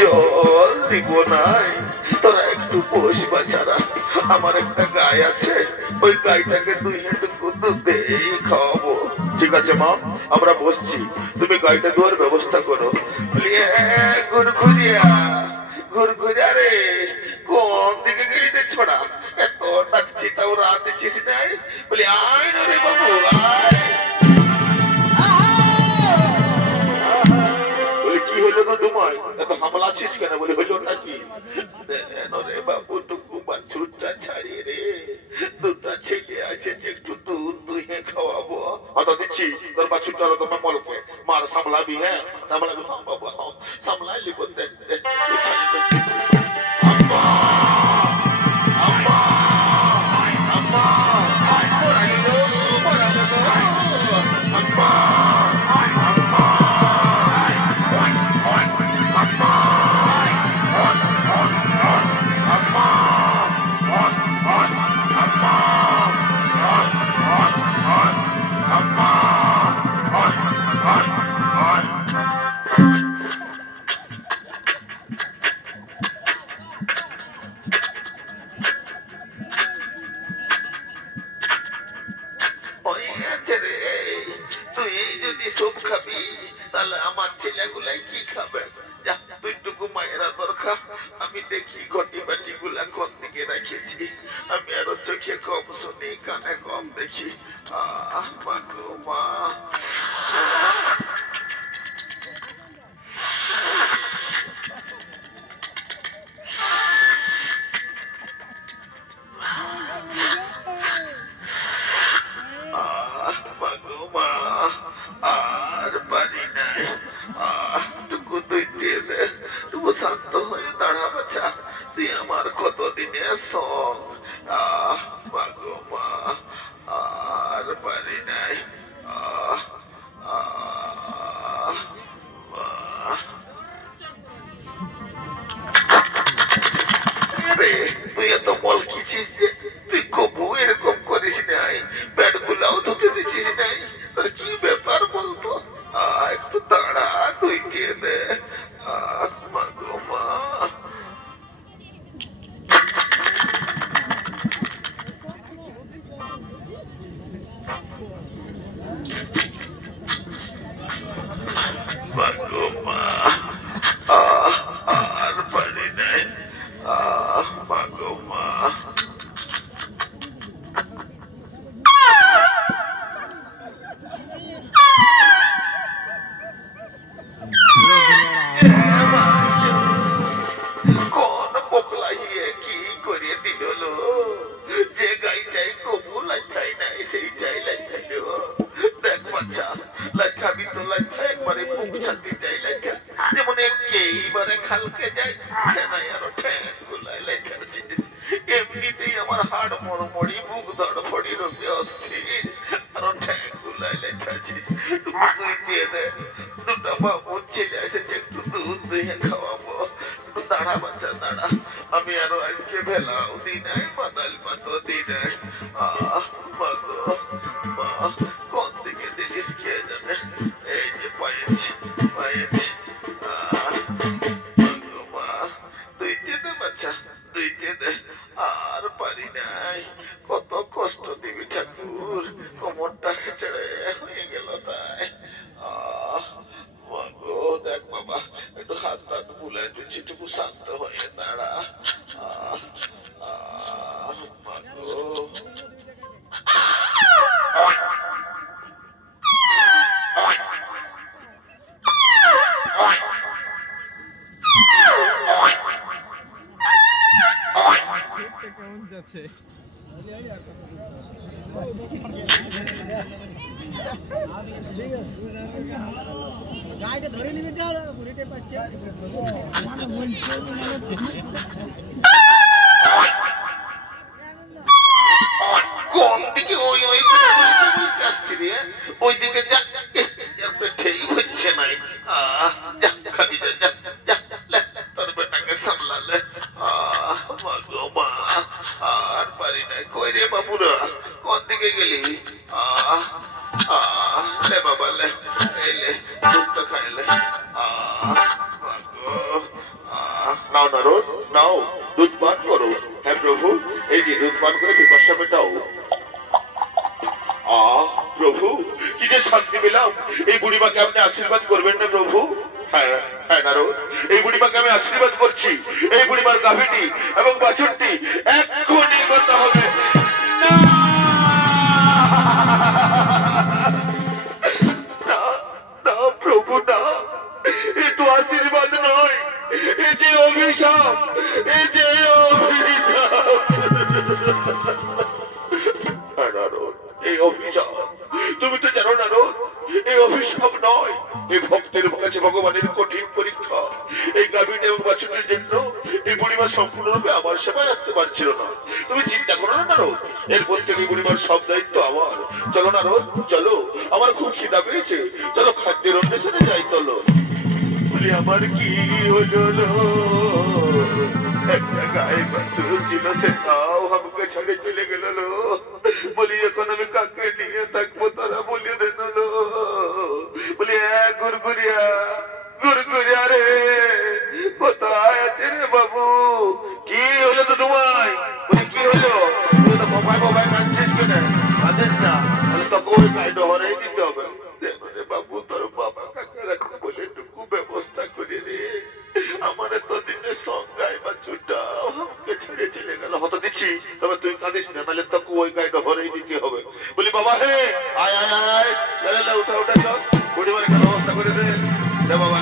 জল দিব নাই, তোরা একটু বস বাছারা। আমার একটা গাই আছে, ওই গাইটাকে দুই হেঁটুকু দুধ দেই খাওয়াবো। ঠিক আছে মা, আমরা বসছি, তুমি গাইটা দুয়ার ব্যবস্থা করো। বলি ঘুরঘুরিয়া, ঘুরঘুরিয়া রে, কোন দিকে গেলি রে ছোড়া? এত ডাকছি তাও রাত দিচ্ছিস নাই? বলি আয় না রে বাবু, আয়। কি হইলো তো তোমায় এত হামলা আছিস কেন? বলে হইলো নাকি? রে বাবু টুকু বাছুরটা ছাড়িয়ে রে, দুটা ছেলে আছে, একটু দুধ দুহে খাওয়াবো। হয়তো দিচ্ছি তোর বাছুরটা তোমার মলকে মার সামলাবি। হ্যাঁ সামলাবি, হ্যাঁ বাবু হ্যাঁ সামলাই লিব। দেখ দেখ আম্মা আম্মা আম্মা আম্মা তুই যদি সব খাবি তাহলে আমার ছেলেগুলাই কি খাবে? তুইটুকু মায়েরা দরকার। আমি দেখি ঘটি বাটি গুলা কোন দিকে রেখেছি। আমি আরো চোখে কম শুনি, কানে কম দেখি। মা গো মা, আর পারি নাই। টুকু তুই দিয়ে দে, টুকু শান্ত হয়ে দাঁড়া বাচ্চা। তুই আমার কতদিনের শখ। মা গো মা, আর পারি নাই। তুই এত বল খিছিস যে, তুই কবু এরকম করিস নাই, প্যাড গুলাও ধুতে দিচ্ছিস নাই। তোর কি ব্যাপার বলতো? একটু দাঁড়া, তুই দিয়ে দে। মা গো মা, মা গো মা, আর পারি নাই। মা গো মা, কোন পোকলাইয়ে কি করে দিল? যে গাইটাই কবু লাইথাই নাই সেইটাই লাইথাইল। দেখ বাচ্চা, লাইথাবি তো লাইথা, একবারে বুক ছাতি যাই লাইথা। যেমন এইবারে খালকে যাই, সে নাই আরো ঠ্যাং গুলাই লাইথাছিস। এমনিতেই আমার হাড় মড়মড়ি, বুক ধড়ফড়ি রোগে অস্থির, আরো ঠ্যাং গুলাই লাইথাছিস। টুকু দুই দিয়ে দে। দুটা বাবু ছেলে এসেছে, একটু দুধ দুহে খাওয়াবো। একটু দাঁড়া বাচ্চা দাঁড়া। আমি আরো আজকে ভেলাও দিই নাই, মাদাল পাতো দিই নাই। মা গো মা, কোন দিকে দিলিস কে জানে? এই যে পায়েছি পায়েছি। মা গো মা, দুই দিয়ে দে বাচ্চা, দুই দিয়ে দে। আর পারি নাই। কত কষ্ট দিবি ঠাকুর, কোমরটা খেচড়ে হয়ে গেল তাই। মা গো, দেখ বাবা, একটু হাত হাত বুলাই দিচ্ছি, একটু শান্ত হয়ে দাঁড়া। মা গো, কেমন যাচ্ছে? গাড়িটা ধরে নিয়ে যাও, ঘুরিতে পারছে। কোন দিকে ওই ওই আসছি রে? ওই দিকে যা, পেটেই হচ্ছে নাই। খাবি যা যা যা, তোর বেটাকে সামলালে। মা গো মা, আর পারি নাই। কই রে বাবুরা, কোন দিকে গেলি? লে বাবা লে, এই লে দুধটা খাইলে। মা গো নাও নারদ, নাও দুধ পান করো। হ্যাঁ প্রভু, এই যে দুধ পান করে পিপাসা মেটাও। প্রভু, কি যে শান্তি পেলাম। এই বুড়িমাকে আপনি আশীর্বাদ করবেন না প্রভু? হ্যাঁ হ্যাঁ নারদ, এই বুড়িমাকে আমি আশীর্বাদ করছি। এই বুড়িমার গাভীটি এবং বাছুরটি এক্ষুনি করতে হবে। না না না প্রভু, না, এ তো আশীর্বাদ নয়, এ যে অভিশাপ, এ যে অভিশাপ। নারদ, এই অভিশাপ তুমি তো জানো নারদ, এই অভিশাপ নয়, এই ভক্তের কাছে ভগবানের কঠিন পরীক্ষা। এই গাভীর এবং বাছুরের জন্য এই বুড়িমা সম্পূর্ণরূপে আমার সেবায় আসতে পারছিল না। তুমি চিন্তা করো না নারদ, এরপর থেকে বুড়িমার সব দায়িত্ব আমার। চলো নারদ, চলো, আমার খুব খিদা পেয়েছে, চলো খাদ্যের অন্বেষণে যাই। চলো। বলি আমার কি হলো, একটা গায়ে বাছুর ছিল, সেটাও আমাকে ছেড়ে চলে গেল। বলি এখন আমি কাকে নিয়ে থাকবো, তারা বলে দেন। বলি গুরগুরিয়া, গুরগুরিয়া রে, কোথায় আছে রে বাবু? কি হলো তো তোমায়? বলি কি হলো? তুই তো বাবায় বাবায় কাঁদছিস কেন? কাঁদিস না, তাহলে তোকে ওই গায়ে ডহরাই দিতে হবে। বাবু, তোর বাবা কাকা রাখতে বলে টুকু ব্যবস্থা করে রে। আমার এতদিনের সঙ্গাই বাচ্চুটা আমাকে ছেড়ে চলে গেল। হত দিচ্ছি, তবে তুই কাঁদিস না, নাহলে তোকে ওই গায়ে ডহরাই দিতে হবে। বলি বাবা হে, আয় আয় আয়, উঠা উঠা, চল বুড়িমার একটা ব্যবস্থা করে দে বাবা।